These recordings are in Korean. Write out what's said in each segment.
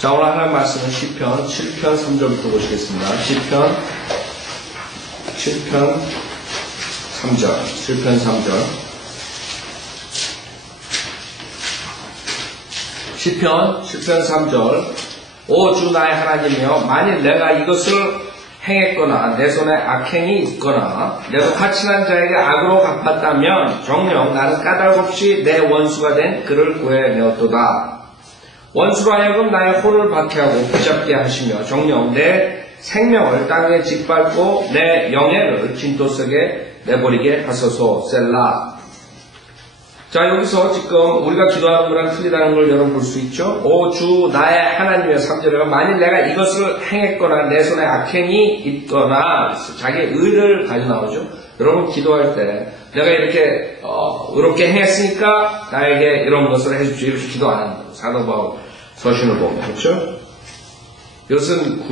자, 오늘 하나님 말씀은 시편 7편 3절부터 보시겠습니다. 시편 7편 3절. 시편 7편 3절. 오 주 나의 하나님이여, 만일 내가 이것을 행했거나 내 손에 악행이 있거나 내가 가친한 자에게 악으로 갚았다면 정녕 나는 까닭없이 내 원수가 된 그를 구해내었도다. 원수로 하여금 나의 혼을 박해하고 붙잡게 하시며 정녕 내 생명을 땅에 짓밟고 내 영예를 진토 속에 내버리게 하소서. 셀라. 자, 여기서 지금 우리가 기도하는 거랑 틀리다는 걸 여러분 볼 수 있죠? 오 주 나의 하나님의 3절에 만일 내가 이것을 행했거나 내 손에 악행이 있거나 자기의 의를 가지고 나오죠. 여러분 기도할 때 내가 이렇게 의롭게 행했으니까 나에게 이런 것을 해주십시오 이렇게 기도 안 한다. 사도 바울 서신을 보면 그렇죠? 이것은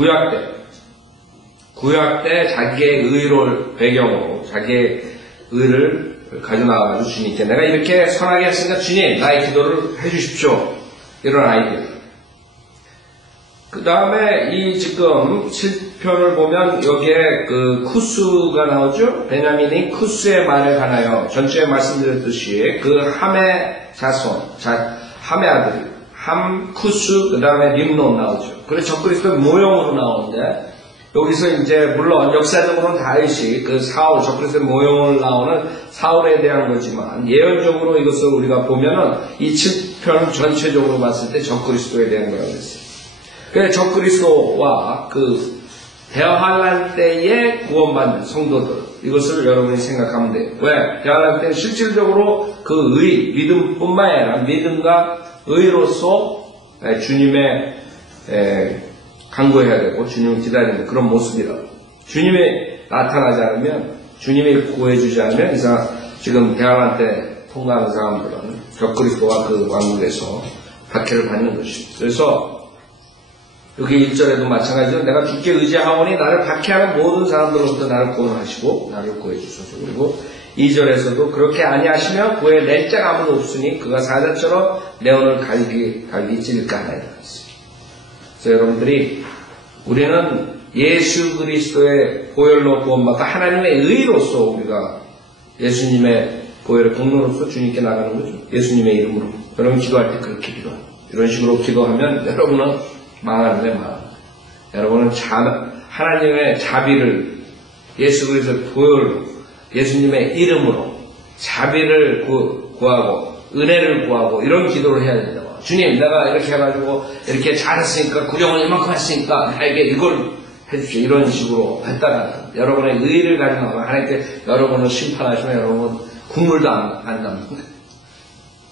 구약 때 자기의 의를 배경으로 자기의 의를 가지고 나와가지고 주님께 내가 이렇게 선하게 했으니까 주님 나의 기도를 해주십시오 이런 아이디어. 그 다음에 이 지금 7편을 보면 여기에 그 쿠스가 나오죠. 베냐민이 쿠스의 말에 관하여 전체에 말씀드렸듯이 그 함의 자손, 함의 아들이 함, 쿠스, 그 다음에 림론 나오죠. 그래서 적그리스도 모형으로 나오는데 여기서 이제 물론 역사적으로는 다윗이 그 사울, 적그리스도 모형을 나오는 사울에 대한 거지만 예언적으로 이것을 우리가 보면은 이 7편 전체적으로 봤을 때 적그리스도에 대한 거라고 했어요. 그래서 적그리스도와 그 대환란 때에 구원받는 성도들 이것을 여러분이 생각하면 돼요. 왜? 대환란 때는 실질적으로 그 믿음뿐만 아니라 믿음과 의로서 주님의 간구해야 되고 주님을 기다리는 그런 모습이라고. 주님이 나타나지 않으면 주님이 구해주지 않으면 이상 지금 대환란 때 통과하는 사람들은 적그리스도와 그 왕국에서 박해를 받는 것이죠. 그래서 여기 1절에도 마찬가지로 내가 주께 의지하오니 나를 박해하는 모든 사람들로부터 나를 구원하시고 나를 구해주소서. 그리고 2절에서도 그렇게 아니하시면 구해낼 자가 아무도 없으니 그가 사자처럼 내 오늘 갈기 찔릴까 하나이다. 그래서 여러분들이 우리는 예수 그리스도의 보혈로 구원받고 하나님의 의로서 우리가 예수님의 보혈의 공로로서 주님께 나가는 거죠. 예수님의 이름으로. 여러분 기도할 때 그렇게 기도합니다. 이런 식으로 기도하면 여러분은 망하는데 망합니다. 여러분은 하나님의 자비를 예수 그리스도의 보혈로 예수님의 이름으로 자비를 구하고 은혜를 구하고 이런 기도를 해야 된다고. 주님 내가 이렇게 해가지고 이렇게 잘했으니까 구령을 이만큼 했으니까 나에게 이걸 해주십시오. 이런 식으로 했다가 여러분의 의의를 가지고 나면 하나님께 여러분을 심판하시면 여러분 국물도 안 남습니다.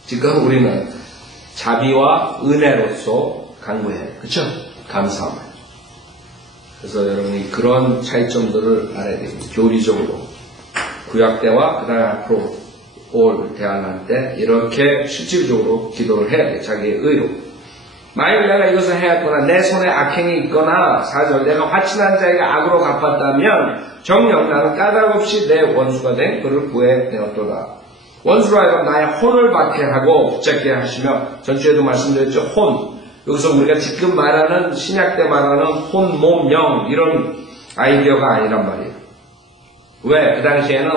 지금 우리는 자비와 은혜로서 간구해요. 그렇죠? 감사합니다. 그래서 여러분이 그런 차이점들을 알아야 됩니다. 교리적으로 구약 때와 그 다음에 앞으로 올 대안할 때 이렇게 실질적으로 기도를 해야 돼. 자기의 의로. 만일 내가 이것을 해왔거나 내 손에 악행이 있거나 4절 내가 화친한 자에게 악으로 갚았다면 정녕 나는 까닭없이 내 원수가 된 그를 구해내었도다. 원수로 하여금 나의 혼을 박해하고 붙잡게 하시며 전주에도 말씀드렸죠. 혼. 여기서 우리가 지금 말하는 신약 때 말하는 혼, 몸, 영 이런 아이디어가 아니란 말이에요. 왜? 그 당시에는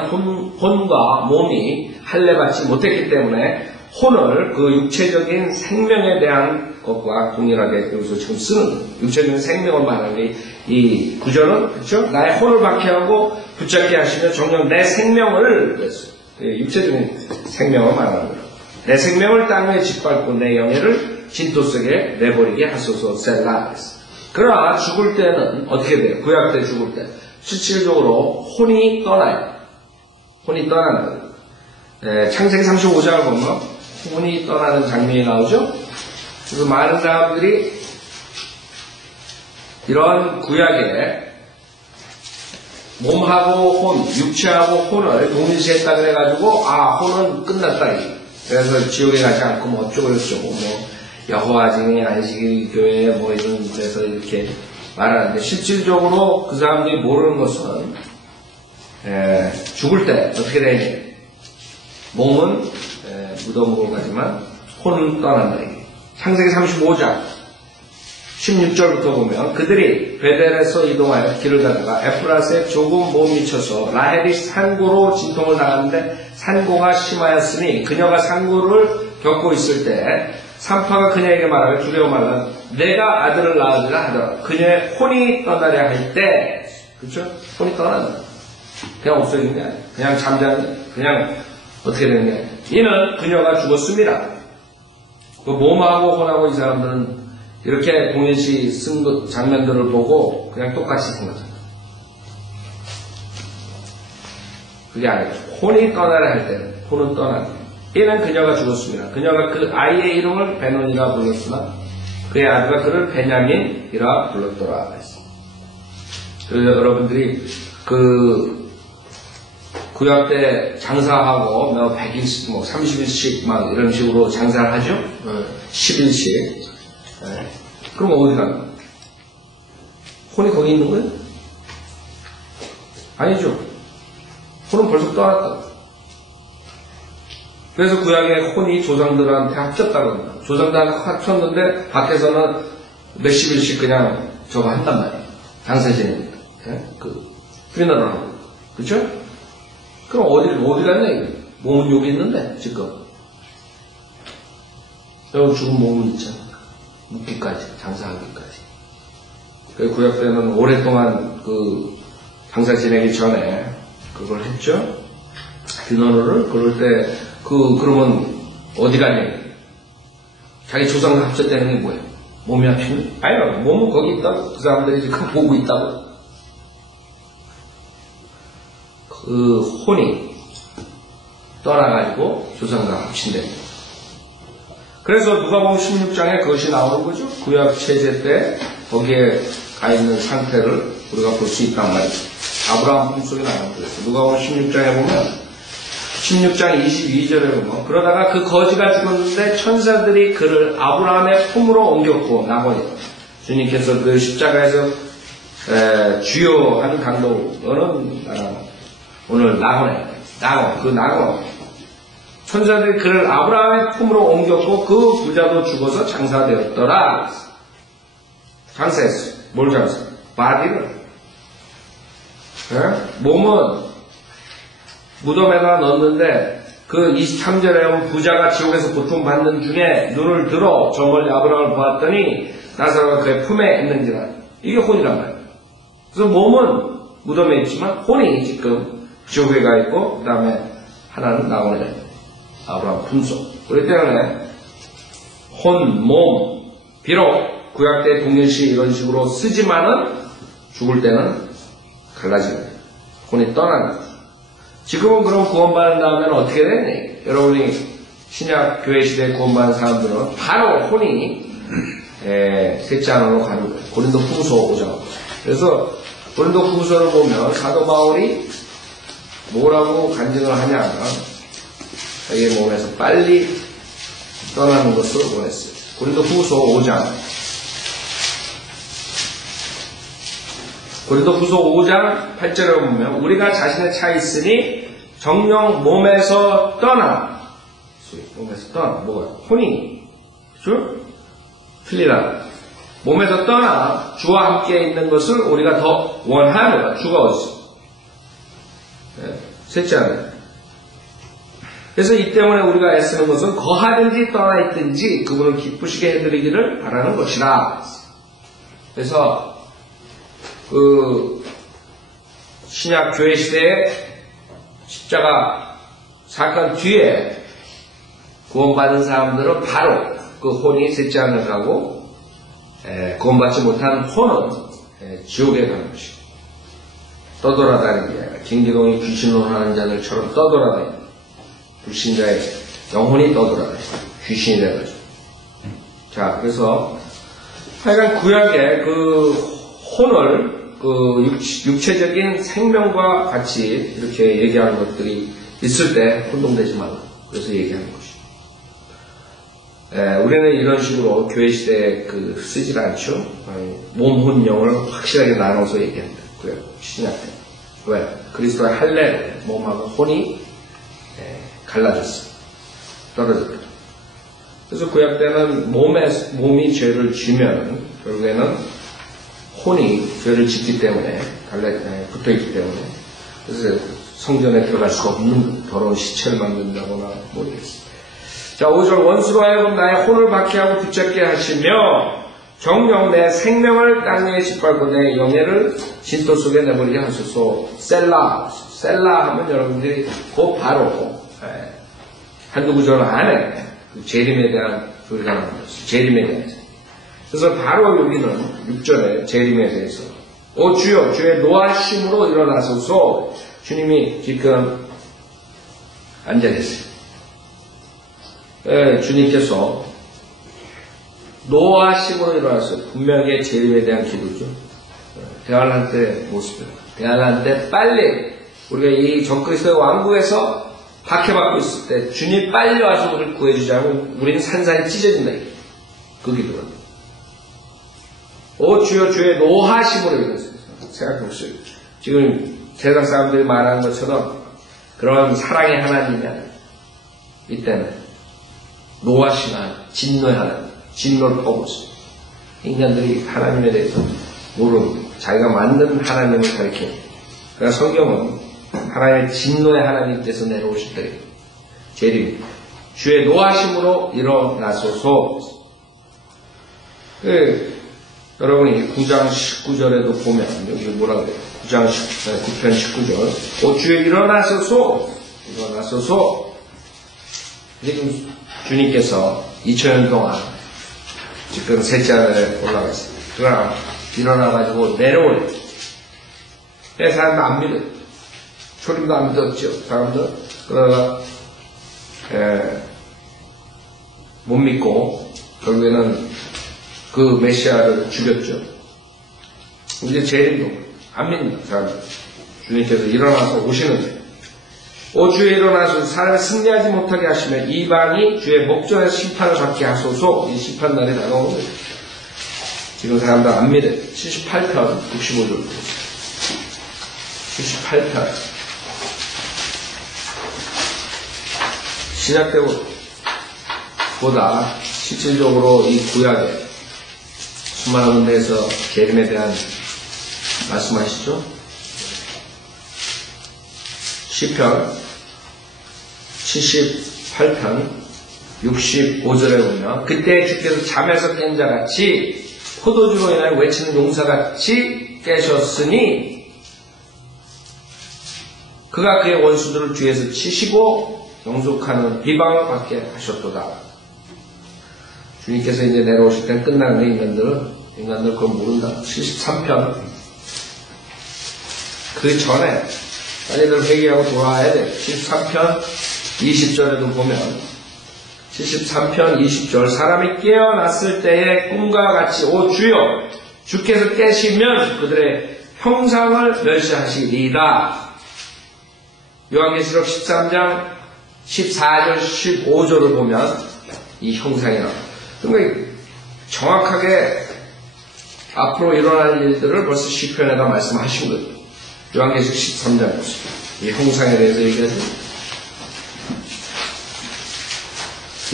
혼과 몸이 할례받지 못했기 때문에 혼을 그 육체적인 생명에 대한 것과 동일하게 여기서 지금 쓰는 육체적인 생명을 말하는 이 구절은 그렇죠? 나의 혼을 박해하고 붙잡게 하시며 정녕 내 생명을 그랬어요. 육체적인 생명을 말하는 거예요. 내 생명을 땅에 짓밟고 내 영예를 진토 속에 내버리게 하소서. 셀라. 그러나 죽을 때는 어떻게 돼요? 구약 때 죽을 때 실질적으로 혼이 떠나요. 혼이 떠나는 거예요. 창세기 35장을 보면 혼이 떠나는 장면이 나오죠. 그래서 많은 사람들이 이런 구약에 몸하고 혼, 육체하고 혼을 동일시했다 그래가지고 혼은 끝났다. 그래서 지옥에 가지 않고 뭐 어쩌고 저쩌고 여호와 증인 안식일 교회 이런 데서 이렇게 말하는데 실질적으로 그 사람들이 모르는 것은 죽을 때 어떻게 되니 몸은 무덤으로 가지만 혼은 떠난다. 창세기 35장 16절부터 보면 그들이 베델에서 이동하여 길을 가다가 에프라스에 조금 못 미쳐서 라헬이 산고로 진통을 당하는데 산고가 심하였으니 그녀가 산고를 겪고 있을 때 산파가 그녀에게 말하여 두려워 말라 내가 아들을 낳으리라 하더라. 그녀의 혼이 떠나려 할 때 그렇죠? 혼이 떠난다. 그냥 없어지는 게 아니야. 그냥 잠자는 그냥 어떻게 되는 게 아니야. 이는 그녀가 죽었습니다. 그 몸하고 혼하고 이 사람들은 이렇게 동일시 쓴 장면들을 보고 그냥 똑같이 쓴 거죠. 그게 아니죠. 혼이 떠나려 할 때 혼은 떠난다. 이는 그녀가 죽었습니다. 그녀가 그 아이의 이름을 베논이라 불렀으나 그의 아들가 그를 베냐민이라 불렀더라. 그래서 여러분들이 그 구약 때 장사하고 뭐 100일씩 뭐 30일씩 막 이런 식으로 장사를 하죠. 10일씩. 네. 그럼 어디 가나? 혼이 거기 있는 거예요? 아니죠. 혼은 벌써 떠났다. 그래서 구약의 혼이 조상들한테 합쳤다고 합니다. 조상들한테 합쳤는데 밖에서는 몇십 일씩 그냥 저거 한단 말이에요. 장사 지냅니다. 네? 그 퓨너럴 하고. 그쵸? 그럼 어디 갔냐 이거. 몸은 여기 있는데 지금. 여러분 죽은 몸은 있잖아. 묵기까지 장사하기까지. 그 구약 때는 오랫동안 그 장사 지내기 전에 그걸 했죠. 퓨너럴을 그럴 때 그러면 어디 가냐? 자기 조상과 합쳤다는 게 뭐예요? 몸이 아프면? 아니요, 몸은 거기 있다고. 그 사람들이 지금 보고 있다고. 그 혼이 떠나가지고 조상과 합친다. 그래서 누가복음 16장에 그것이 나오는 거죠. 구약 체제 때 거기에 가 있는 상태를 우리가 볼 수 있단 말이죠. 아브라함 품속에 나오는 거예요. 누가복음 16장에 보면 16장 22절에 보면 그러다가 그 거지가 죽었는데 천사들이 그를 아브라함의 품으로 옮겼고 나머지 주님께서 그 십자가에서 주요 하는 강도는 오늘 나곤 천사들이 그를 아브라함의 품으로 옮겼고 그 부자도 죽어서 장사되었더라. 장사했어. 뭘 장사? 바디를. 몸은 무덤에다 넣었는데 그 23절에 보면 부자가 지옥에서 고통받는 중에 눈을 들어 저 멀리 아브라함을 보았더니 나사로가 그의 품에 있는지라. 이게 혼이란 말이에요. 그래서 몸은 무덤에 있지만 혼이 지금 지옥에 가 있고 그 다음에 하나는 나오네. 아브라함 품속. 그렇기 때문에 혼, 몸 비록 구약 때 동일시 이런 식으로 쓰지만은 죽을 때는 갈라지는 거예요. 혼이 떠나는 거예요. 지금은 그럼 구원받은 다음에는 어떻게 되니? 여러분이 신약 교회 시대에 구원받은 사람들은 바로 혼이 셋째 하나로 가는 거예요. 고린도 후서 5장. 그래서 고린도 후서를 보면 사도 바울이 뭐라고 간증을 하냐? 자기의 몸에서 빨리 떠나는 것을 원했어요. 고린도 후서 5장. 고린도 후서 5장 8절에 보면 우리가 자신의 차 있으니 정령 몸에서 떠나 뭐가 혼이 그죠? 틀리다. 몸에서 떠나 주와 함께 있는 것을 우리가 더 원하노라. 주가 어딨어? 셋째 하나. 그래서 이 때문에 우리가 애쓰는 것은 거하든지 떠나 있든지 그분을 기쁘시게 해드리기를 바라는 것이라. 그래서 그 신약 교회 시대에 십자가 사건 뒤에 구원받은 사람들은 바로 그 혼이 셋째 하늘 가고 구원받지 못한 혼은 지옥에 가는 것이고 떠돌아다니는 게 아니라 김기동이 귀신으로 하는 자들처럼 떠돌아다니는 불신자의 영혼이 떠돌아다니는 귀신이 돼가지고 자 그래서 하여간 구약의 그 혼을 그 육체적인 생명과 같이 이렇게 얘기하는 것들이 있을 때 혼동되지 말라. 그래서 얘기하는 것이죠. 우리는 이런 식으로 교회 시대에 쓰질 않죠. 몸, 혼, 영을 확실하게 나눠서 얘기합니다. 그래요. 신약 때. 왜? 그리스도의 할례, 몸하고 혼이 갈라졌어. 떨어졌다. 그래서 구약 때는 몸이 죄를 지면 결국에는 혼이 죄를 짓기 때문에 붙어있기 때문에 그래서 성전에 들어갈 수가 없는 더러운 시체를 만든다거나 모르겠습니다. 자, 5절 원수로 하여금 나의 혼을 박해하고 붙잡게 하시며 정령 내 생명을 땅 위에 짓밟고 내 영예를 진토 속에 내버리게 하소서. 셀라 하면 여러분들이 바로 한두 구절 안에 그 재림에 대한 소리가 나옵니다. 재림에 대해서. 그래서 바로 여기는 6절에 재림에 대해서 오 주여 주의 노하심으로 일어나소서. 주님이 지금 앉아 계세요. 주님께서 노하심으로 일어났어요. 분명히 재림에 대한 기도죠. 대환란 때 모습이에요. 대환란 때 빨리 우리가 이 적그리스도의 왕국에서 박해받고 있을 때 주님 빨리 와서 우리를 구해주자고 우리는 산산이 찢어진다. 그 기도는. 오 주여 주의 노하심으로 일어났어요. 생각해보세요. 지금 세상 사람들이 말하는 것처럼 그런 사랑의 하나님이 아니라 이때는 노하신 하나님, 진노의 하나님, 진노를 퍼붓습니다. 인간들이 하나님에 대해서 모르는 자기가 만든 하나님을 가리킵니다. 그러나 성경은 하나님의 진노의 하나님께서 내려오실 때 재림, 주의 노하심으로 일어나소서. 여러분이 9장 19절에도 보면 여기 뭐라 그래요? 9장 9편 19절 오 주의 일어나소서 지금 주님께서 2000년 동안 지금 셋째 하늘에 올라가 있습니다. 그러나 일어나가지고 내려올 때 사람도 안 믿어요. 초림도 안 믿었죠. 사람들 그러다가 못 믿고 결국에는 그 메시아를 죽였죠. 이제 재림도 안 믿는다. 사람들 주님께서 일어나서 오시는데 오 주의 일어나서 사람을 승리하지 못하게 하시며 이방이 주의 목전에서 심판을 받게 하소서. 이 심판날이 다가오는 거예요. 지금 사람들 안 믿어요. 78편 65절 78편 신약 때보다 실질적으로 이 구약에 수많은 데에서 재림에 대한 말씀하시죠. 시편 78편 65절에 보면 그때 주께서 잠에서 깬 자같이 포도주로 인하여 외치는 용사같이 깨셨으니 그가 그의 원수들을 뒤에서 치시고 영속하는 비방을 받게 하셨도다. 주님께서 이제 내려오실 때 끝나는 인간들 그건 모른다. 73편 그 전에 빨리들 회개하고 돌아와야 돼. 73편 20절에도 보면 73편 20절 사람이 깨어났을 때의 꿈과 같이 오 주여 주께서 깨시면 그들의 형상을 멸시하시리이다. 요한계시록 13장 14절 15절을 보면 이 형상이 나옵니다. 그러니까 정확하게 앞으로 일어날 일들을 벌써 시편에다 말씀하신 거예요. 요한계시록 13장 보십시오. 이 형상에 대해서 얘기하죠.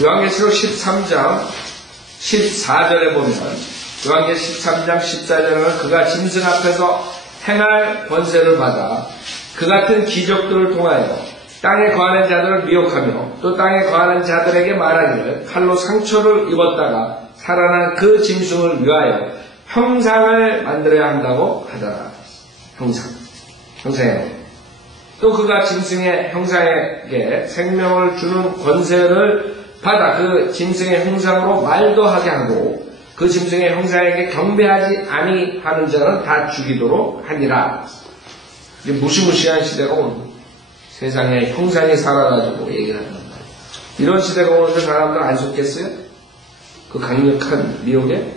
요한계시록 13장 14절에 보면 요한계시록 13장 14절에는 그가 짐승 앞에서 행할 권세를 받아 그 같은 기적들을 통하여 땅에 거하는 자들을 미혹하며 또 땅에 거하는 자들에게 말하기를 칼로 상처를 입었다가 살아난 그 짐승을 위하여 형상을 만들어야 한다고 하더라. 형상에 또 그가 짐승의 형상에게 생명을 주는 권세를 받아 그 짐승의 형상으로 말도 하게 하고 그 짐승의 형상에게 경배하지 아니하는 자는 다 죽이도록 하니라. 무시무시한 시대가 오는 세상에 형상이 살아가지고 얘기를 한단 말이에요. 이런 시대가 오는데 사람들 안 속겠어요? 그 강력한 미혹에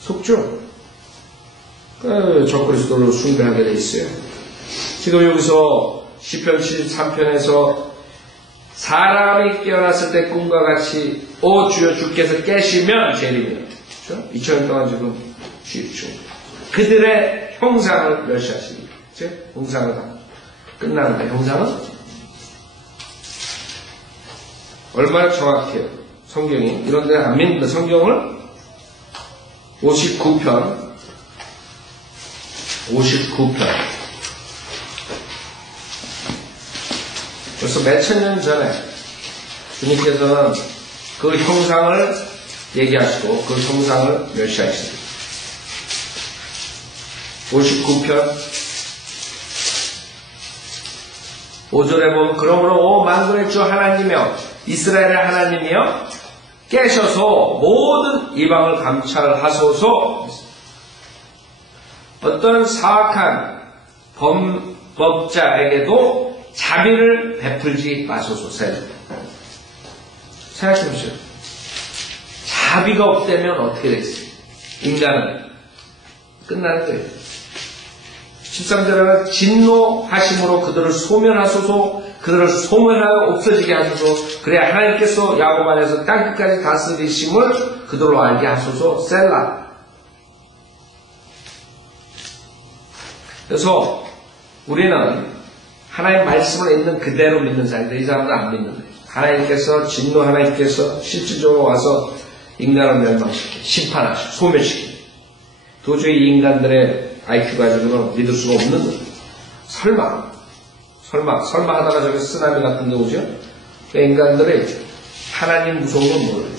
속죠. 적그리스도를 숭배하게 돼 있어요. 지금 여기서 시편 73편에서 사람이 깨어났을 때 꿈과 같이 오 주여 주께서 깨시면 재림이에요. 그렇죠? 2000년 동안 지금 주입죠. 그들의 형상을 멸시하시니 형상을 다 끝나는데 형상은 얼마나 정확해요. 성경이. 이런 데 안 믿는다. 성경을 59편. 벌써 몇천 년 전에 주님께서는 그 형상을 얘기하시고 그 형상을 멸시하십니다. 59편 5절에 보면 그러므로 오 만군의 주 하나님이여 이스라엘의 하나님이여 깨셔서 모든 이방을 감찰하소서. 어떤 사악한 범법자에게도 자비를 베풀지 마소서. 생각해보세요. 자비가 없다면 어떻게 되겠어요? 인간은 끝나는 거예요. 13절에는 진노하심으로 그들을 소멸하소서. 그들을 소멸하여 없어지게 하소서. 그래야 하나님께서 야곱 안에서 땅끝까지 다스리심을 그들로 알게 하소서. 셀라. 그래서 우리는 하나님 말씀을 있는 그대로 믿는 사람들, 이 사람들 안 믿는 거예요. 하나님께서 진노, 하나님께서 실질적으로 와서 인간을 멸망시키고 심판하시고 소멸시키고 도저히 이 인간들의 IQ 가지고는 믿을 수가 없는 거예요. 설마 하다가 저기 쓰나미 같은 게 오죠? 그 인간들의 하나님 무서운 건 몰라요.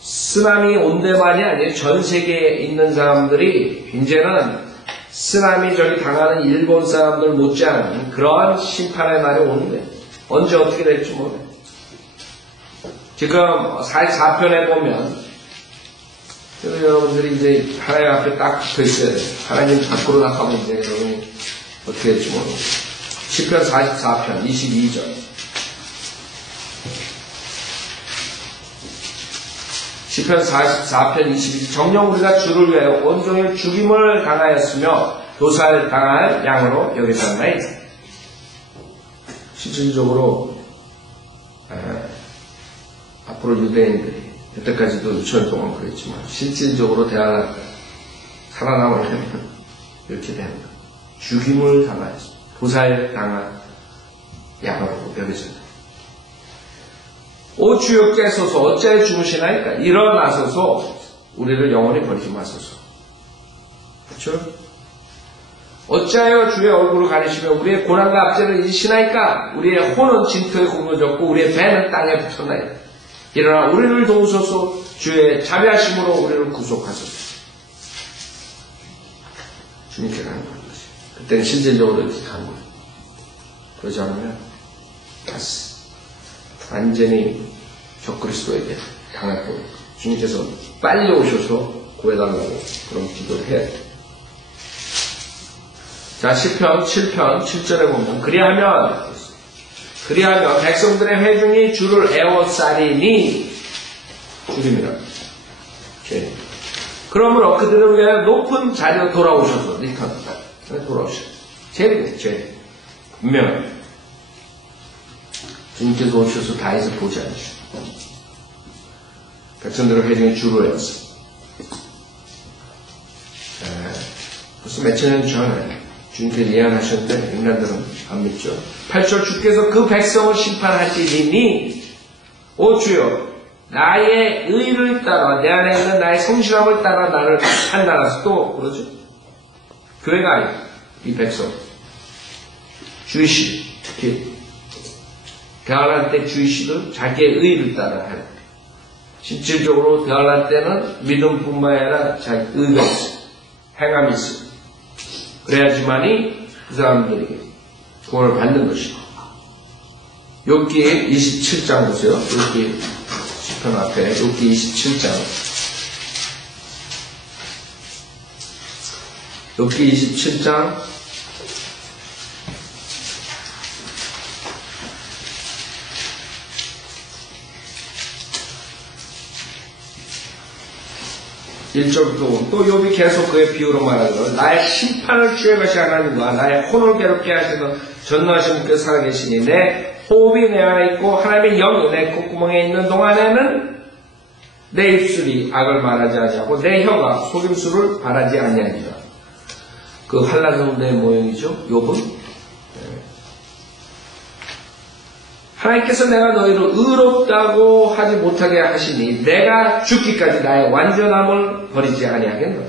쓰나미 온 데만이 아니에요. 전 세계에 있는 사람들이 이제는 쓰나미 저기 당하는 일본 사람들 못지않은 그러한 심판의 날이 오는 거예요. 언제 어떻게 될지 모르겠어요. 지금 44편에 보면 여러분들이 이제 하나님 앞에 딱 붙어 있어야 돼요. 하나님 밖으로 나가면 이제 여러분이 어떻게 될지 모르겠어요. 시편 44편 22절. 시편 44편 22절. 정녕 우리가 주를 위하여 온종일 죽임을 당하였으며 도살당할 양으로 여기셨나이다. 실질적으로 앞으로 유대인들이 여태까지도 2000년 동안 그랬지만 실질적으로 대안할 살아남으려면 이렇게 되는 거예요. 죽임을 당하였습니다. 도살당한 양으로 여기셨나이다. 오 주여 깨소서 어찌하여 주무시나이까? 일어나소서 우리를 영원히 버리지 마소서. 그렇죠? 어찌하여 주의 얼굴을 가리시며 우리의 고난과 압제를 잊으시나이까? 우리의 혼은 진토에 굽어졌고 우리의 배는 땅에 붙었나이다. 일어나 우리를 도우소서. 주의 자비하심으로 우리를 구속하소서. 주님께 가는 것이죠. 그때는 실질적으로 이렇게 간 거예요. 그러지 않으면 갔어. 완전히 적그리스도에게 당할 거예요. 주님께서 빨리 오셔서 구해달라고 그런 기도를 해야 돼요. 자, 시편 7편 7절에 보면 그리하면 백성들의 회중이 주를 애워싸리니 주님이라 죄인. 그러므로 그들을 위하여 높은 자리로 돌아오셔서 돌아오셔서 죄인 분명합니다. 주님께서 오셔서 다윗을 보지 않으시고 백성들의 회중이 주로 했어. 벌써 몇천 년 전에 주님께서 예언하셨는데 인간들은 안 믿죠. 8절 주께서 그 백성을 심판하시리니 오 주여 나의 의를 따라 내 안에 있는 나의 성실함을 따라 나를 판단하소. 또 그러죠. 교회가 아니고 이 백성 주이시 특히 대화할 때 주이시도 자기의 의를 따라 해요. 실질적으로 대화할 때는 믿음뿐만 아니라 자기 의가 있어요. 행함이 있어요. 그래야지만이 그 사람들이 구원을 받는 것이고. 욥기 27장 보세요. 욥기 시편 앞에 욥기 27장. 욥기 27장 1절부터 또 욥이 계속 그의 비유로 말하기를 나의 심판을 취해 가시 하나님과 나의 혼을 괴롭게 하시는 전능하신 분께서 살아계시니 내 호흡이 내 안에 있고 하나님의 영이 내 콧구멍에 있는 동안에는 내 입술이 악을 말하지 아니하고 내 혀가 속임수를 바라지 아니하니라. 그 한란성대의 모형이죠. 욥은 하나님께서 내가 너희를 의롭다고 하지 못하게 하시니 내가 죽기까지 나의 완전함을 버리지 아니하겠노라.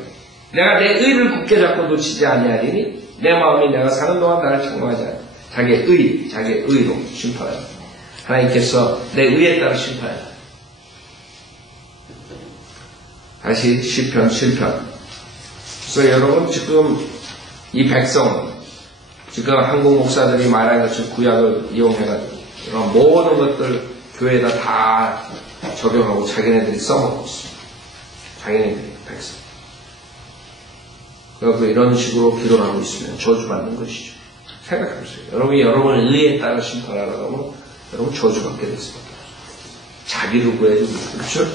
내가 내 의를 굳게 잡고 놓치지 아니하리니 내 마음이 내가 사는 동안 나를 책망하지 않아. 자기의 의로 심판하라. 하나님께서 내 의에 따라 심판하라. 다시 시편 7편. 그래서 여러분 지금 이 백성은 지금 한국 목사들이 말하는 것처럼 구약을 이용해가지고 이런 모든 것들 교회에다 다 적용하고 자기네들이 써먹고 있습니다. 자기네들이 백성. 그래서 이런 식으로 기도를 하고 있으면 저주받는 것이죠. 생각해보세요. 여러분이 여러분의 의에 따라 심판하라고 하면 여러분 저주받게 될 수밖에 없어요. 자기를 구해주고 그렇죠?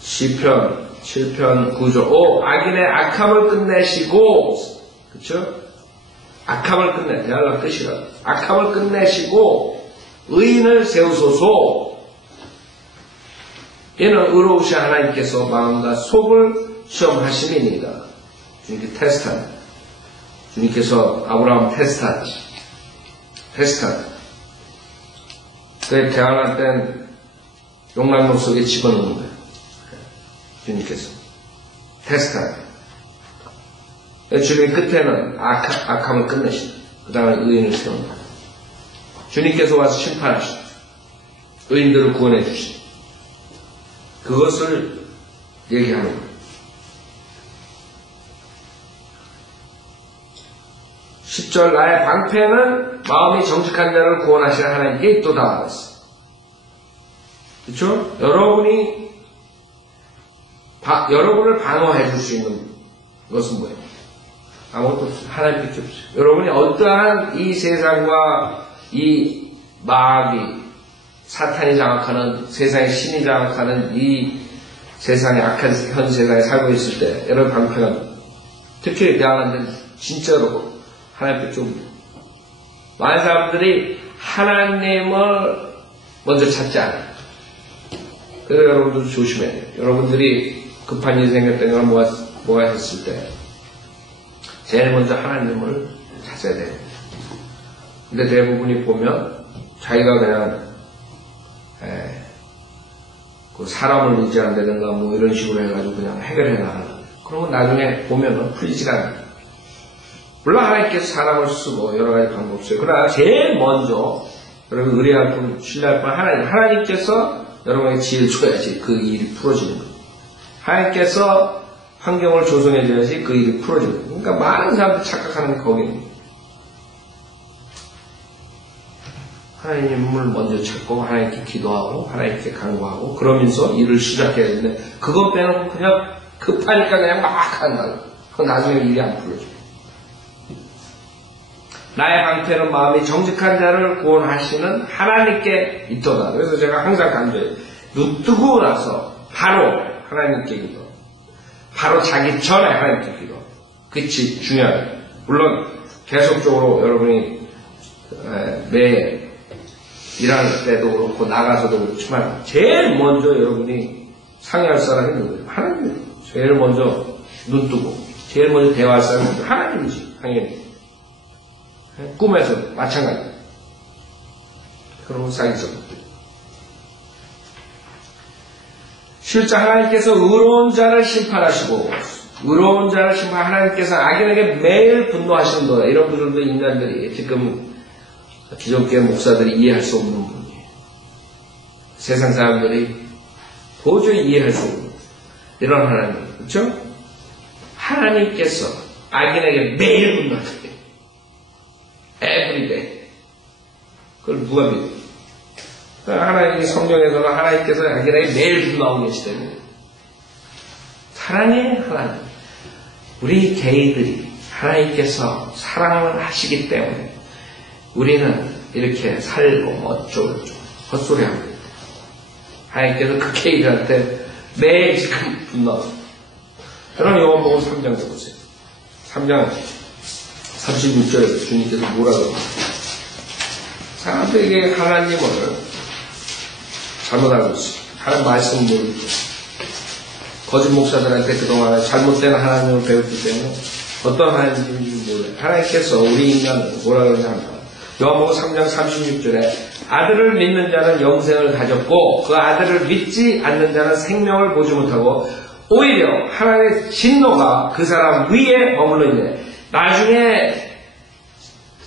시편 7편 9절 오 악인의 악함을 끝내시고 그렇죠? 악함을 끝내 대할라 뜻이라 악함을 끝내시고 의인을 세우소서. 이는 의로우신 하나님께서 마음과 속을 시험하심이니이다. 주님께 테스트한다. 주님께서 아브라함 테스트하듯이 테스트한다. 그에 대안할 땐 용광로 속에 집어넣는 거예요. 주님께서 테스트한다. 주님 끝에는 악함을 끝내신다. 그 다음에 의인을 세운다. 주님께서 와서 심판하신다. 의인들을 구원해 주신다. 그것을 얘기하는 거예요. 10절 나의 방패는 마음이 정직한 자를 구원하시는 하나님께 있도다. 그렇죠? 여러분을 방어해 줄 수 있는 것은 뭐예요? 아무것도 없어요. 하나님밖에 없어요. 여러분이 어떠한 이 세상과 이 마귀, 사탄이 장악하는, 세상의 신이 장악하는 이 세상의 악한 현 세상에 살고 있을 때 여러분 방패가 특히 대안한데 진짜로 하나님께 좀 많은 사람들이 하나님을 먼저 찾지 않아요. 그래서 여러분들 조심해야 돼요. 여러분들이 급한 일이 생겼다거나 뭐가 했을 때 제일 먼저 하나님을 찾아야 돼요. 근데 대부분이 보면 자기가 그냥 그 사람을 의지한다든가 뭐 이런 식으로 해가지고 그냥 해결해 나가는. 그러면 나중에 보면은 풀리지가 않아요. 물론 하나님께서 사람을 쓰고 여러 가지 방법이 있어요. 그러나 제일 먼저 여러분 의뢰할 분, 신뢰할 분 하나님께서 여러분에게 지혜를 줘야지 그 일이 풀어지는 거예요. 하나님께서 환경을 조성해 줘야지 그 일이 풀어지는 거예요. 그러니까 많은 사람들이 착각하는 게 거기는 하나님을 먼저 찾고 하나님께 기도하고 하나님께 간구하고 그러면서 일을 시작해야 되는데 그것 빼놓고 그냥 급하니까 그냥 막 한다고. 그건 나중에 일이 안 풀어져요. 나의 방패는 마음이 정직한 자를 구원하시는 하나님께 있도다. 그래서 제가 항상 강조해요. 눈 뜨고 나서 바로 하나님께 기도. 바로 자기 전에 하나님께 기도. 그치 중요해요. 물론 계속적으로 여러분이 매 일할 때도 그렇고 나가서도 그렇지만 제일 먼저 여러분이 상의할 사람이 누구예요? 하나님이에요. 제일 먼저 눈 뜨고 제일 먼저 대화할 사람은 하나님이지. 당연히. 꿈에서 마찬가지. 그러면 사기죠. 실제 하나님께서 의로운 자를 심판하시고 의로운 자를 하나님께서 악인에게 매일 분노하시는 거예요. 이런 분들도 인간들이 지금 기존교회 목사들이 이해할 수 없는 분이에요. 세상 사람들이 도저히 이해할 수 없는 이런 하나님. 그렇죠? 하나님께서 악인에게 매일 분노하세요. everyday. 그걸 누가 믿어요? 하나님이 성경에서는 하나님께서 악인에게 매일 분노하고 계시다는 사랑의 하나님. 우리 개인들이 하나님께서 사랑을 하시기 때문에 우리는 이렇게 살고 어쩌고저쩌고 헛소리하고 있다. 하나님께서 그 개인들한테 매일 지금 분노하고. 여러분 요한복음 3장 보세요. 3장 36절에서 주님께서 뭐라 그러냐. 사람들에게 하나님을 잘못 알고 있어요. 하나님 말씀을 모르고 거짓 목사들한테 그동안 잘못된 하나님을 배웠기 때문에 어떤 하나님인지 몰라요. 하나님께서 우리 인간을 뭐라 그러냐 하면 요한복음 3장 36절에 아들을 믿는 자는 영생을 가졌고 그 아들을 믿지 않는 자는 생명을 보지 못하고 오히려 하나님의 진노가 그 사람 위에 머물러 있네. 나중에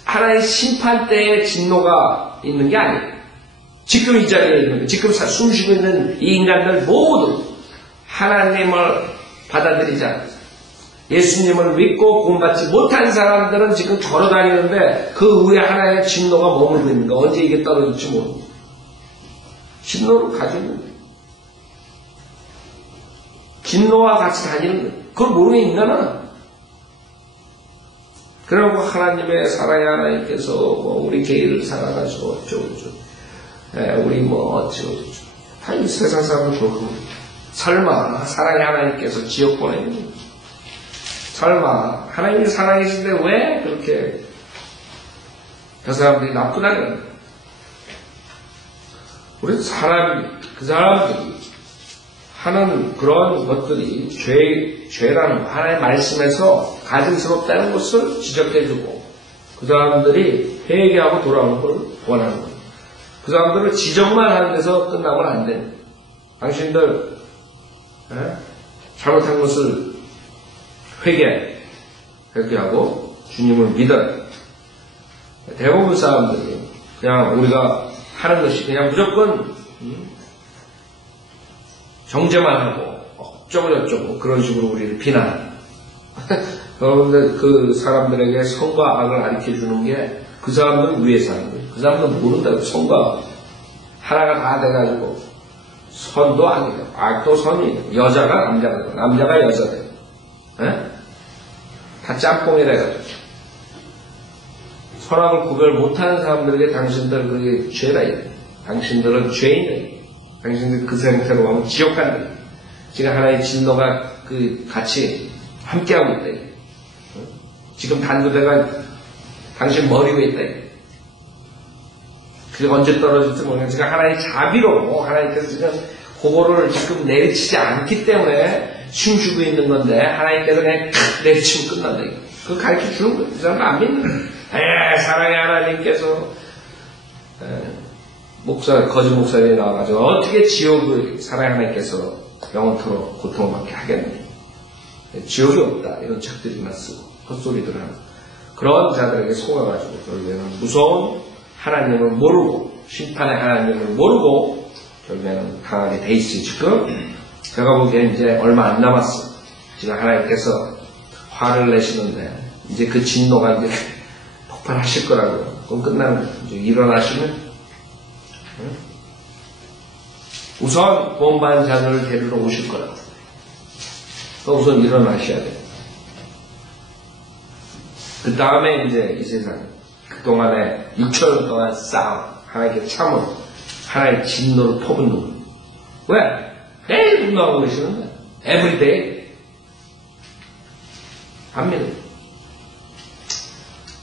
하나님의 심판 때의 진노가 있는 게 아니에요. 지금 이 자리에 있는 거, 지금 숨쉬고 있는 이 인간들 모두 하나님을 받아들이지 않아요. 예수님을 믿고 구원받지 못한 사람들은 지금 걸어다니는데 그 위에 하나님의 진노가 머물고 있는 거. 언제 이게 떨어질지 모릅니다. 진노를 가지고 있는 거예요. 진노와 같이 다니는 거예요. 그걸 모르는 인간은. 그러고 하나님의 사랑의 하나님께서 뭐 우리 개인을 사랑하시고 어쩌고저쩌고 우리 뭐 어쩌고저쩌고 다 이 세상 사람들 그렇고 설마 사랑의 하나님께서 지옥 보내는 거예요. 설마 하나님이 사랑이신데 왜 그렇게 그 사람들이 나쁘다는 거예요. 우리 그 사람들이 하는 그런 것들이 죄라는 거, 하나님의 말씀에서 가증스럽다는 것을 지적해주고 그 사람들이 회개하고 돌아오는 걸 원하는 거예요. 그 사람들을 지적만 하는 데서 끝나면 안 됩니다. 당신들 잘못한 것을 회개하고 주님을 믿어요. 대부분 사람들이 그냥 우리가 하는 것이 그냥 무조건 정죄만 하고 어쩌고저쩌고 그런 식으로 우리를 비난합니다. 그런데 그 사람들에게 선과 악을 가르쳐주는 게 그 사람들은 위에 사는 거예요. 그 사람들은 모른다고. 선과 하나가 다 돼가지고 선도 악이에요. 악도 선이에요. 여자가 남자가 되고 남자가 여자 되고 다 짬뽕이래가지고 선악을 구별 못하는 사람들에게 당신들 그게 죄다. 당신들은 죄인이에요. 당신들 그 상태로 가면 지옥 간다. 지금 하나의 진노가 같이 함께하고 있다. 지금 단두대가 당신 머리 위에 있다. 그게 언제 떨어질지 모르겠지만 지금 하나의 자비로 하나님께서 지금 그거를 지금 내리치지 않기 때문에 숨쉬고 있는 건데 하나님께서 그냥 내리치면 끝난다. 그거 가르쳐 주는 거예요. 그 사람은 안 믿는 거예요. 사랑의 하나님께서 거짓 목사님이 나와가지고 어떻게 지옥을 사랑의 하나님께서 영원토록 고통을 받게 하겠느냐. 지옥이 없다. 이런 책들이나 쓰고 헛소리들 하는 그런 자들에게 속아가지고 결국에는 무서운 하나님을 모르고 심판의 하나님을 모르고 결국에는 당하게 돼 있어요. 지금 제가 보기엔 이제 얼마 안 남았어요. 지금 하나님께서 화를 내시는데 이제 그 진노가 이제 폭발하실 거라고요. 그럼 끝나는 거예요. 이제 일어나시면 우선 구원받은 자들을 데리러 오실 거라고. 우선 일어나셔야 돼요. 그 다음에 이제 이 세상 그동안에 6천년 동안 싸움 하나님께 참은 하나님의 진노를 퍼붓는 거예요. 왜? 매일 분노하고 계시는데 에브리데이 합니다.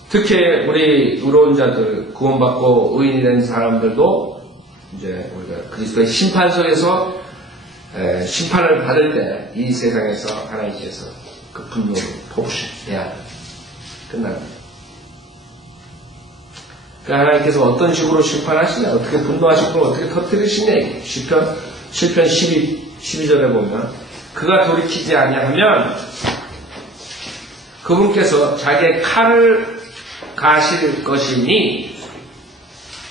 특히 우리 의로운 자들 구원받고 의인이 된 사람들도 이제 우리가 그리스도의 심판석에서 심판을 받을 때 이 세상에서 하나님께서 그 분노를 퍼부셔야 끝납니다. 그러니까 하나님께서 어떤 식으로 심판하시냐, 어떻게 분노하시고 어떻게 터뜨리시냐. 시편 12절에 보면 그가 돌이키지 아니하면 그분께서 자기의 칼을 가실 것이니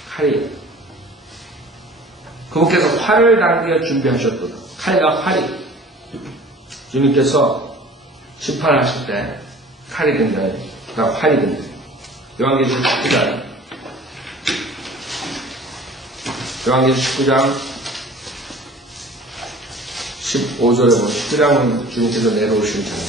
칼이 그분께서 활을 당겨 준비하셨거든. 칼과 활이 주님께서 심판을 하실 때 칼이 된다. 그러니까 활이 된다. 요한계시록 19장 요한계시록 19장 15절에 보면 19장은 주님께서 내려오시는 장면.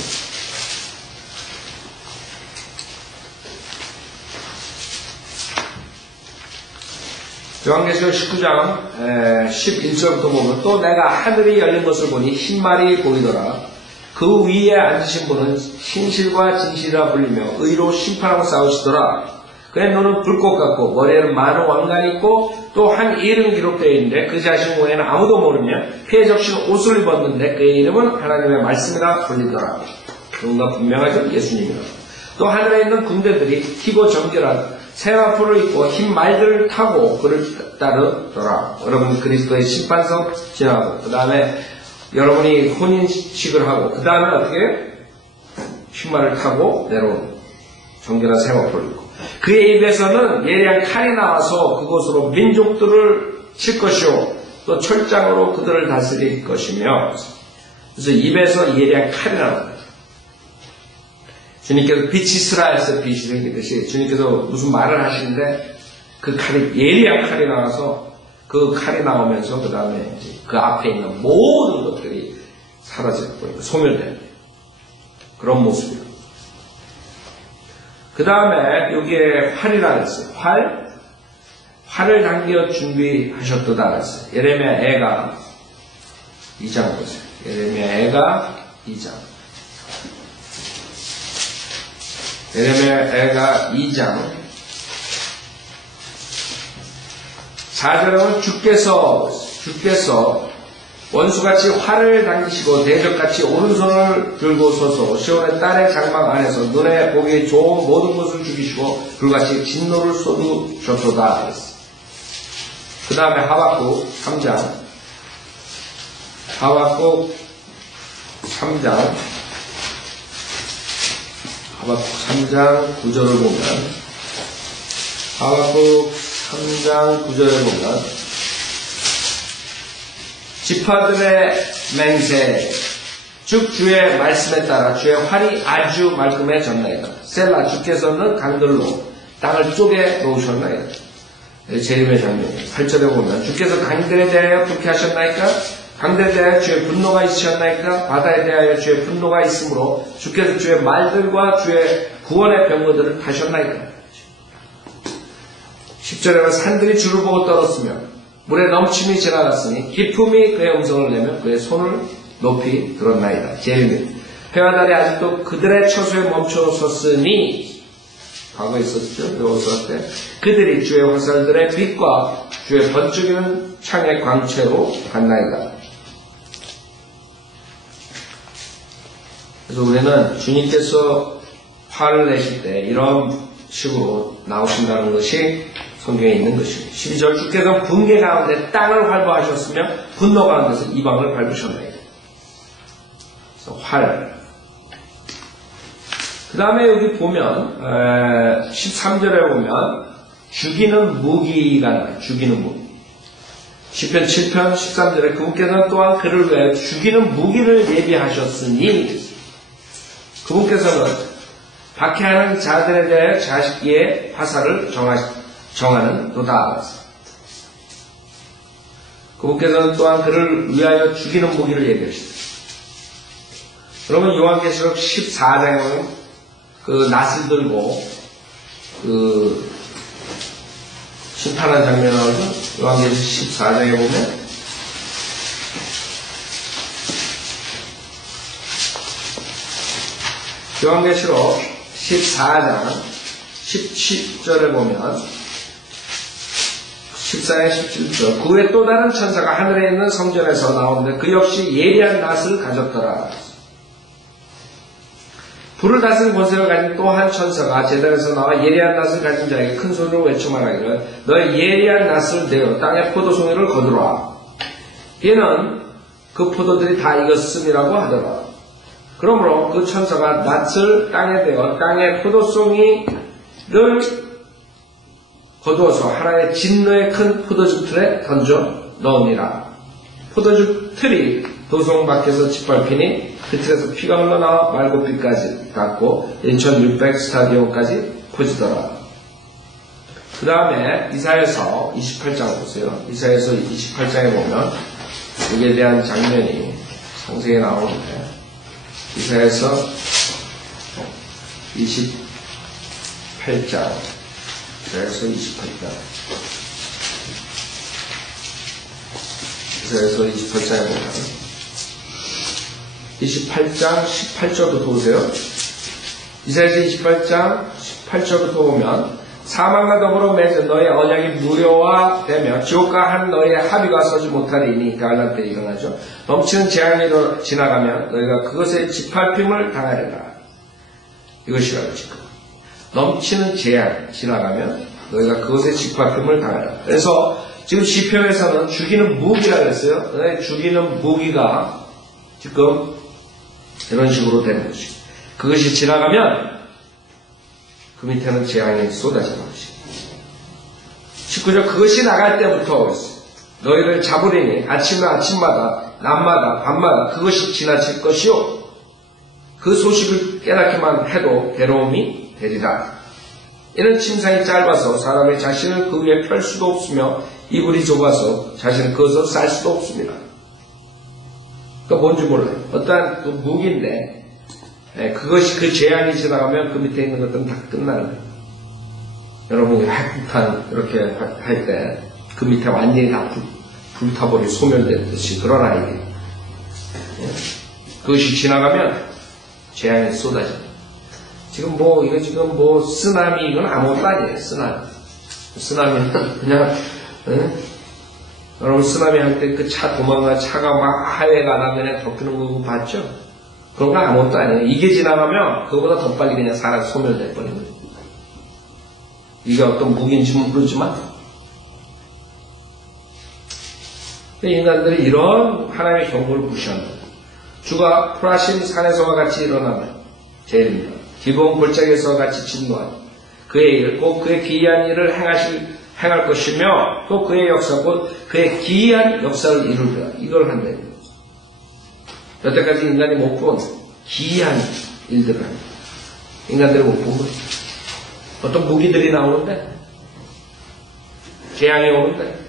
요한계시록 19장 11절부터 보면 또 내가 하늘이 열린 것을 보니 흰 말이 보이더라. 그 위에 앉으신 분은 신실과 진실이라 불리며 의로 심판하고 싸우시더라. 그의 눈은 불꽃 같고 머리에는 많은 왕관이 있고 또 한 이름 기록되어 있는데 그 자신 외에는 아무도 모르며 피에 적신 옷을 입었는데 그의 이름은 하나님의 말씀이라 불리더라. 누군가 분명하죠? 예수님이라. 또 하늘에 있는 군대들이 희고 정결한 세마포를 입고 흰 말들을 타고 그를 따르더라. 여러분 그리스도의 심판석 지나고 그 다음에 여러분이 혼인식을 하고 그 다음에 어떻게 흰 말을 타고 내려오는 정결한 세마포를 입고 그의 입에서는 예리한 칼이 나와서 그곳으로 민족들을 칠 것이요 또 철장으로 그들을 다스릴 것이며 그래서 입에서 예리한 칼이 나옵니다. 주님께서 빛이 스라에서 빛이 생기듯이 주님께서 무슨 말을 하시는데 그 칼이 예리한 칼이 나와서 그 칼이 나오면서 그 다음에 그 앞에 있는 모든 것들이 사라져버리고 소멸되는 그런 모습이에요. 그 다음에 여기에 활이라 했어요. 활을 당겨 준비하셨도다 했어요. 예레미야 애가 2장 보세요. 예레미야 애가 2장. 예레미야 애가 2장 4절은 주께서 원수같이 활을 당기시고 대적같이 오른손을 들고 서서 시온의 딸의 장막 안에서 눈에 보기 좋은 모든 것을 죽이시고 불같이 진노를 쏟으셨도다 했어요. 그 다음에 하박국 3장 9절을 보면 하박국 3장 9절을 보면 지파들의 맹세 즉 주의 말씀에 따라 주의 활이 아주 말끔해졌나이다. 셀라 주께서는 강들로 땅을 쪼개 놓으셨나이다. 재림의 장면 8절에 보면 주께서 강들에 대하여 불쾌하셨나이까? 강들에 대하여 주의 분노가 있으셨나이까? 바다에 대하여 주의 분노가 있으므로 주께서 주의 말들과 주의 구원의 병거들을 타셨나이까? 10절에 보면 산들이 주를 보고 떨었으며 물에 넘침이 지나갔으니 기품이 그의 음성을 내며 그의 손을 높이 들었나이다. 재림의 해와 달이 아직도 그들의 처소에 멈춰 섰으니 과거에 있었죠. 여호수아 때 그들이 주의 화살들의 빛과 주의 번쩍이는 창의 광채로 갔나이다. 그래서 우리는 주님께서 화를 내실 때 이런 식으로 나오신다는 것이 성경에 있는 것입니다. 12절 주께서 분개 가운데 땅을 활보하셨으며 분노 가운데서 이방을 밟으셨나이다. 그래서 활. 그 다음에 여기 보면 13절에 보면 죽이는 무기가 나와요. 죽이는 무기. 시편 7편 13절에 그분께서는 또한 그를 위해 죽이는 무기를 예비하셨으니 그분께서는 박해하는 자들에 대해 자식의 화살을 정하는 도다. 그분께서는 또한 그를 위하여 죽이는 무기를 예비하셨다. 그러면 요한계시록 14장에 보면 그 낫을 들고 그 심판한 장면 나오죠. 요한계시록 14장에 보면 요한계시록 14장 17절에 보면 14장 17절 그 후에 또 다른 천사가 하늘에 있는 성전에서 나오는데 그 역시 예리한 낫을 가졌더라. 불을 다스린 권세를 가진 또 한 천사가 제단에서 나와 예리한 낫을 가진 자에게 큰 소리로 외쳐 말하기를 너의 예리한 낫을 내어 땅의 포도송이를 거두라. 이는 그 포도들이 다 익었음이라고 하더라. 그러므로 그 천사가 낫을 땅에 대어 땅의 포도송이를 거두어서 하나의 진노의 큰 포도주 틀에 던져 넣으니라. 포도주 틀이 도성 밖에서 짓밟히니 그 틀에서 피가 흘러나와 말고빛까지 닿고 1600 스타디온까지 퍼지더라. 그 다음에 이사야서 28장 보세요. 이사야서 28장에 보면 여기에 대한 장면이 상세히 나오는데 이사야서 28장 이사야서 28장에 보면 28장 18절부터 보세요. 이사야서 28장 18절부터 보면 사망과 더불어 맺은 너의 언약이 무료화되며 지옥과 한 너의 합의가 서지 못하리니 가을날 때 일어나죠. 넘치는 재앙이 지나가면 너희가 그것에 짓밟힘을 당하리라. 이것이라고 지금 넘치는 재앙 지나가면 너희가 그것에 짓밟힘을 당하라. 그래서 지금 시편에서는 죽이는 무기라고 했어요. 죽이는 무기가 지금 이런 식으로 되는 것이. 그것이 지나가면 그 밑에는 재앙이 쏟아지는 것이. 19절 그것이 나갈 때부터 너희를 잡으리니 아침마다 낮마다 밤마다 그것이 지나칠 것이요. 그 소식을 깨닫기만 해도 괴로움이 되리라. 이는 침상이 짧아서 사람의 자신을 그 위에 펼 수도 없으며 이불이 좁아서 자신을 그것을 쌀 수도 없습니다. 그러니까 뭔지 몰라요. 어떠한 그 무기인데 그것이 그 재앙이 지나가면 그 밑에 있는 것들은 다 끝나는 거예요. 여러분이 핵폭탄 이렇게 할 때 그 밑에 완전히 다 불타버리 소멸됐듯이 그런 아이디어. 그것이 지나가면 재앙이 쏟아집니다. 지금 이거 지금 쓰나미, 이건 아무것도 아니에요, 쓰나미. 쓰나미는 그냥, 여러분 쓰나미 할 때 그 차 도망가, 차가 막 하회가 나면 그냥 덮이는 거 봤죠? 그런 거 아무것도 아니에요. 이게 지나가면 그거보다 더 빨리 그냥 사람 소멸돼버리는 거예요. 이게 어떤 무기인지 모르지만, 인간들이 이런 하나님의 경고를 무시한다. 주가 풀하신 산에서와 같이 일어나면 죄입니다. 기본 골짜기에서 같이 진노하니 그의 일, 곧 그의 기이한 일을 행할 것이며 또 그의 역사, 곧 그의 기이한 역사를 이루리라. 이걸 한다는 거죠. 여태까지 인간이 못 본 기이한 일들을 합니다. 인간들이 못 본 거죠. 어떤 무기들이 나오는데, 재앙이 오는데,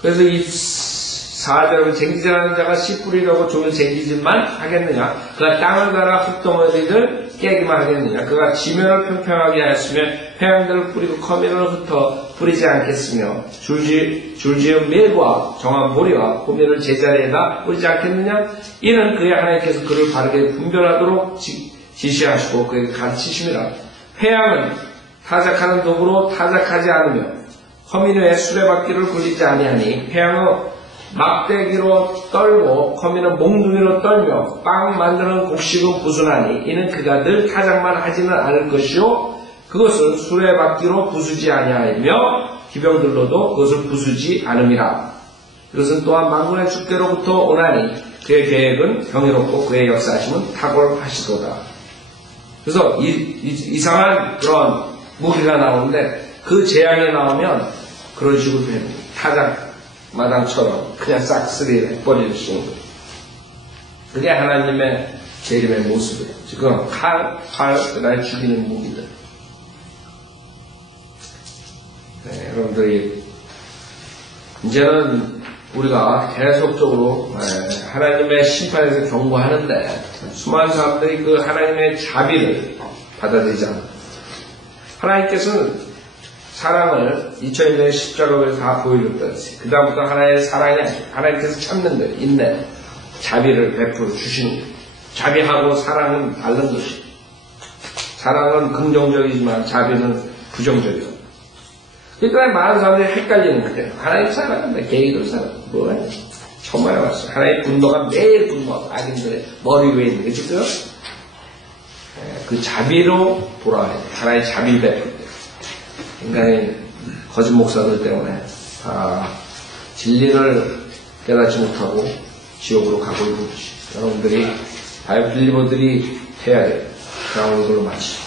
그래서 이 4절은 쟁기질하는 자가 씨 뿌리려고 좋은 쟁기질만 하겠느냐? 그가 땅을 갈아 흙덩어리를 깨기만 하겠느냐? 그가 지면을 평평하게 하였으면 회양들을 뿌리고 커미를 흩어 뿌리지 않겠으며 줄지은 밀과 정한 모리와 호미를 제자리에다 뿌리지 않겠느냐? 이는 그의 하나님께서 그를 바르게 분별하도록 지시하시고 그에게 가르치심이라. 회양은 타작하는 도구로 타작하지 않으며 커미는 수레바퀴를 굴리지 아니하니 회양은 막대기로 떨고 커미는 몽둥이로 떨며 빵 만드는 곡식은 부수나니 이는 그가 늘 타작만 하지는 않을 것이요 그것을 수레바퀴로 부수지 아니하며 기병들로도 그것을 부수지 않음이라. 이것은 또한 만군의 주께로부터 오나니 그의 계획은 경이롭고 그의 역사하심은 탁월하시도다. 그래서 이상한 그런 무기가 나오는데 그 재앙이 나오면 그런 식으로 됩니다. 타작 마당처럼 그냥 싹쓸이 해버릴 수 있는 거예요. 그게 하나님의 재림의 모습이에요. 지금 칼, 그다음에 죽이는 무기들. 네, 여러분들이 이제는 우리가 계속적으로 하나님의 심판에서 경고하는데 수많은 사람들이 그 하나님의 자비를 받아들이지 않아요. 하나님께서는 사랑을 2000년의 십자가에서 다 보여줬다. 그 다음부터 하나님의 사랑이 아니고 하나님께서 참는 거예요. 인내, 자비를 베풀어 주시는 거예요. 자비하고 사랑은 다른 것이에요. 사랑은 긍정적이지만 자비는 부정적이에요. 그러니까 많은 사람들이 헷갈리는 거예요. 하나님 사랑은 개인도 사랑. 뭐예요? 처음 알아봤어요. 하나님의 분노가 매일 분노하고 악인들의 머리 위에 있는 게 지금 그 자비로 돌아와야 돼요. 하나님의 자비 베풀 때. 인간의 거짓 목사들 때문에 진리를 깨닫지 못하고 지옥으로 가고 있는 것이 여러분들이 바이블 빌리버들이 해야 돼요. 그럼 이걸로 마치죠.